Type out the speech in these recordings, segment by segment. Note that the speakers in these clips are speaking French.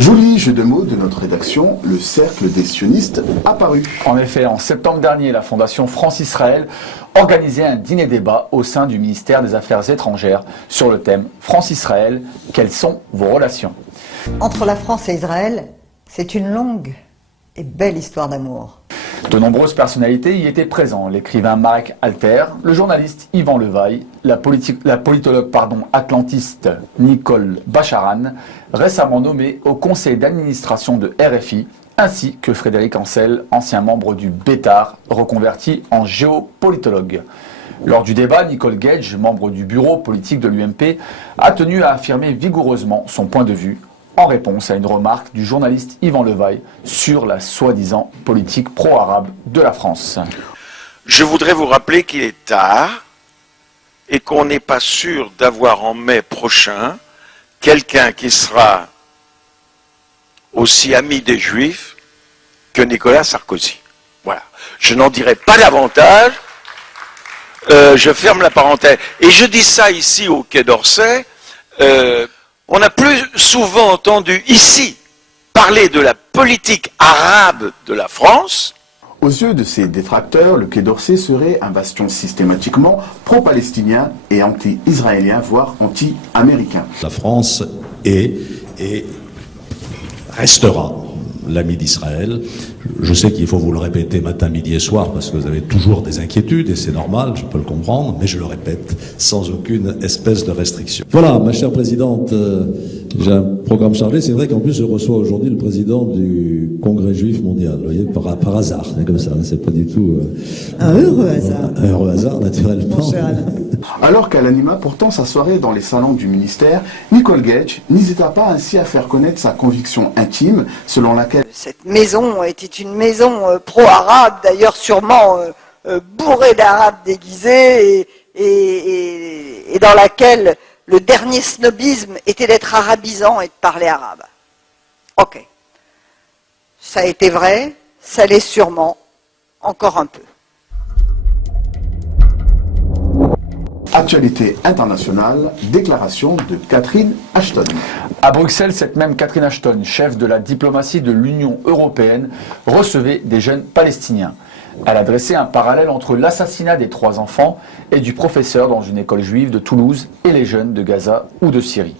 Joli jeu de mots de notre rédaction, le cercle des sionistes apparu. En effet, en septembre dernier, la Fondation France-Israël organisait un dîner-débat au sein du ministère des Affaires étrangères sur le thème France-Israël, quelles sont vos relations? Entre la France et Israël, c'est une longue et belle histoire d'amour. De nombreuses personnalités y étaient présents, l'écrivain Marek Alter, le journaliste Yvan Levaille, la politologue atlantiste Nicole Bacharan, récemment nommée au conseil d'administration de RFI, ainsi que Frédéric Ancel, ancien membre du Bétar, reconverti en géopolitologue. Lors du débat, Nicole Gage, membre du bureau politique de l'UMP, a tenu à affirmer vigoureusement son point de vue en réponse à une remarque du journaliste Yvan Levaille sur la soi-disant politique pro-arabe de la France. Je voudrais vous rappeler qu'il est tard et qu'on n'est pas sûr d'avoir en mai prochain quelqu'un qui sera aussi ami des Juifs que Nicolas Sarkozy. Voilà. Je n'en dirai pas davantage. Je ferme la parenthèse. Et je dis ça ici au Quai d'Orsay. On a plus souvent entendu ici parler de la politique arabe de la France. Aux yeux de ses détracteurs, le Quai d'Orsay serait un bastion systématiquement pro-palestinien et anti-israélien, voire anti-américain. La France est et restera l'ami d'Israël. Je sais qu'il faut vous le répéter matin, midi et soir parce que vous avez toujours des inquiétudes et c'est normal, je peux le comprendre, mais je le répète sans aucune espèce de restriction. Voilà, ma chère présidente, j'ai un programme chargé. C'est vrai qu'en plus je reçois aujourd'hui le président du Congrès juif mondial, vous voyez, par hasard, c'est comme ça, c'est pas du tout... Un heureux hasard. Un heureux hasard, naturellement. Mon cher Alain. Alors qu'elle anima pourtant sa soirée dans les salons du ministère, Nicole Gage n'hésita pas ainsi à faire connaître sa conviction intime selon laquelle cette maison était une maison pro-arabe, d'ailleurs sûrement bourrée d'arabes déguisés et dans laquelle le dernier snobisme était d'être arabisant et de parler arabe. Ok. Ça a été vrai, ça l'est sûrement, encore un peu. Actualité internationale, déclaration de Catherine Ashton. À Bruxelles, cette même Catherine Ashton, chef de la diplomatie de l'Union européenne, recevait des jeunes palestiniens. Elle a dressé un parallèle entre l'assassinat des 3 enfants et du professeur dans une école juive de Toulouse et les jeunes de Gaza ou de Syrie.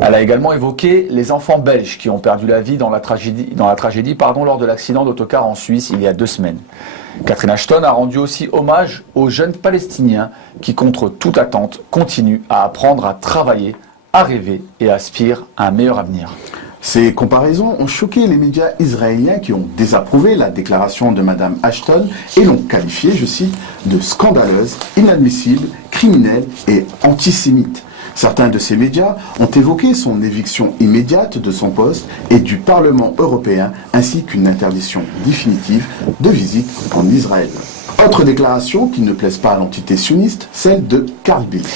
Elle a également évoqué les enfants belges qui ont perdu la vie dans la tragédie lors de l'accident d'autocar en Suisse il y a 2 semaines. Catherine Ashton a rendu aussi hommage aux jeunes Palestiniens qui, contre toute attente, continuent à apprendre à travailler, à rêver et aspirent à un meilleur avenir. Ces comparaisons ont choqué les médias israéliens qui ont désapprouvé la déclaration de Mme Ashton et l'ont qualifiée, je cite, de scandaleuse, inadmissible, criminelle et antisémite. Certains de ces médias ont évoqué son éviction immédiate de son poste et du Parlement européen, ainsi qu'une interdiction définitive de visite en Israël. Autre déclaration qui ne plaise pas à l'entité sioniste, celle de Carl Bildt.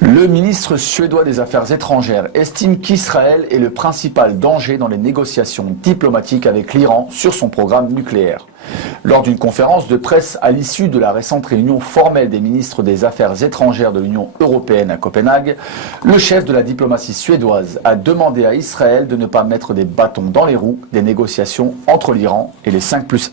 Le ministre suédois des Affaires étrangères estime qu'Israël est le principal danger dans les négociations diplomatiques avec l'Iran sur son programme nucléaire. Lors d'une conférence de presse à l'issue de la récente réunion formelle des ministres des Affaires étrangères de l'Union européenne à Copenhague, le chef de la diplomatie suédoise a demandé à Israël de ne pas mettre des bâtons dans les roues des négociations entre l'Iran et les 5+1.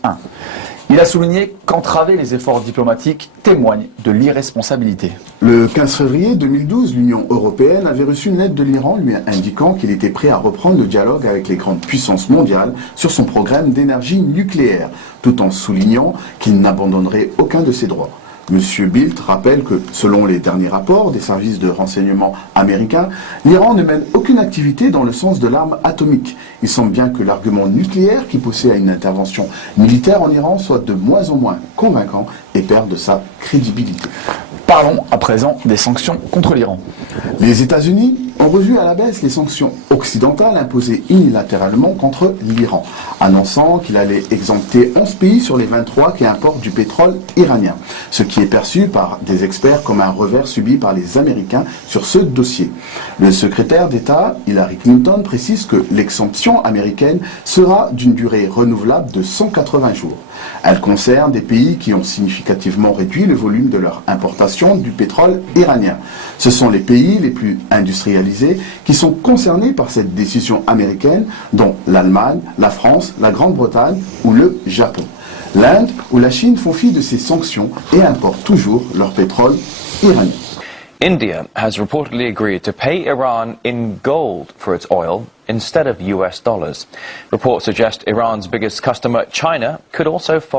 Il a souligné qu'entraver les efforts diplomatiques témoigne de l'irresponsabilité. Le 15 février 2012, l'Union européenne avait reçu une lettre de l'Iran lui indiquant qu'il était prêt à reprendre le dialogue avec les grandes puissances mondiales sur son programme d'énergie nucléaire, tout en soulignant qu'il n'abandonnerait aucun de ses droits. M. Bildt rappelle que, selon les derniers rapports des services de renseignement américains, l'Iran ne mène aucune activité dans le sens de l'arme atomique. Il semble bien que l'argument nucléaire qui poussait à une intervention militaire en Iran soit de moins en moins convaincant et perd de sa crédibilité. Parlons à présent des sanctions contre l'Iran. Les États-Unis ont revu à la baisse les sanctions occidentales imposées unilatéralement contre l'Iran, annonçant qu'il allait exempter 11 pays sur les 23 qui importent du pétrole iranien, ce qui est perçu par des experts comme un revers subi par les Américains sur ce dossier. Le secrétaire d'État, Hillary Clinton, précise que l'exemption américaine sera d'une durée renouvelable de 180 jours. Elle concerne des pays qui ont significativement réduit le volume de leur importation du pétrole iranien. Ce sont les pays les plus industrialisés industrialisées qui sont concernées par cette décision américaine, dont l'Allemagne, la France, la Grande-Bretagne ou le Japon. L'Inde ou la Chine font fi de ces sanctions et importent toujours leur pétrole iranien. India has reportedly agreed to pay Iran in gold for its oil instead of US dollars. Reports suggest Iran's biggest customer, China, could also follow.